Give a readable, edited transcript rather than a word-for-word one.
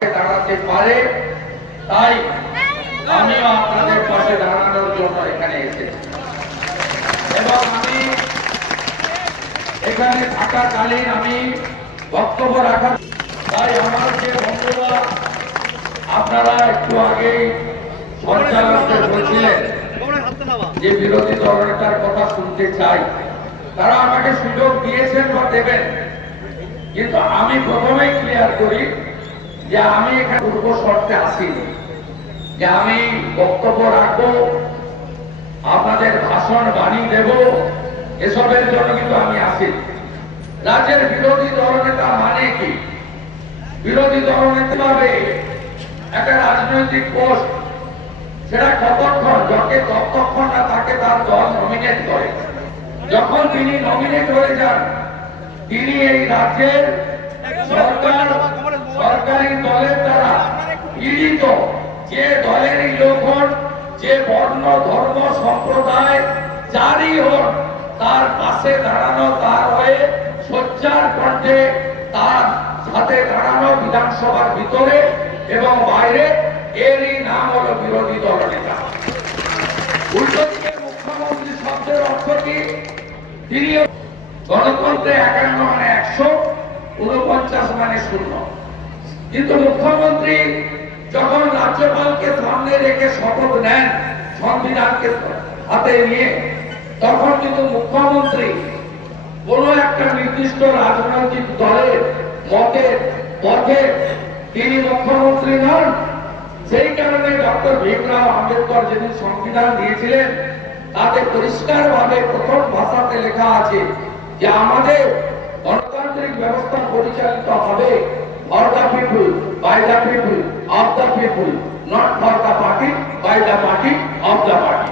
দাঁড়াতে পারে, তাই আমিও আপনাদের পাশে দাঁড়ানোর জন্য এখানে এসেছি। এবং আমি এখানে থাকাকালীন আমি বক্তব্য রাখার, তাই আমার যে বন্ধুরা আপনারা একটু আগেই সঞ্চালকদের বলছিলেন যে বিরোধী দলনেতার কথা শুনতে চাই, তারা আমাকে সুযোগ দিয়েছেন বা দেবেন, কিন্তু আমি প্রথমেই ক্লিয়ার করি যে আমি এখানে পূর্ব শর্তে আসিনি যে আমি বক্তব্য রাখবো, আপনাদের ভাষণ বাণী দেব, এসবের জন্য কিন্তু আমি আসিনি। রাজ্যের বিরোধী দলনেতা মানে কি? বিরোধী দলনেতা ভাবে একটা রাজনৈতিক পোস্ট, সেটা কতক্ষণ, যাকে ততক্ষণ না তাকে তার দল নমিনেট করে। যখন তিনি নমিনেট হয়ে যান, তিনি এই রাজ্যের সরকারি দলের দ্বারা পীড়িত যে দলেরই লোক হন, যে বর্ণ ধর্ম সম্প্রদায় যারই হন, তার পাশে দাঁড়ানো, তার হয়ে সোচ্চার কণ্ঠে তার সাথে দাঁড়ানো বিধানসভার ভিতরে এবং বাইরে, এরই নাম হলো বিরোধী দলনেতা। উল্টো দিকে মুখ্যমন্ত্রী শব্দের অর্থ কি? তিনি গণতন্ত্রে 51 মানে 100, 49 মানে 0। কিন্তু মুখ্যমন্ত্রী যখন রাজ্যপালকে সামনে রেখে শপথ নেন সংবিধানকে হাতে নিয়ে, তখন কিন্তু মুখ্যমন্ত্রী কোন একটা নির্দিষ্ট রাজনৈতিক দলের মতের পথে তিনি মুখ্যমন্ত্রী নন। সেই কারণে ডক্টর ভীমরাও আম্বেদকর যেদিন সংবিধান দিয়েছিলেন, তাতে পরিষ্কার ভাবে প্রথম ভাষাতে লেখা আছে যে আমাদের গণতান্ত্রিক ব্যবস্থা পরিচালিত হবে for the people, by the people, of the people, not for the party, by the party, of the party.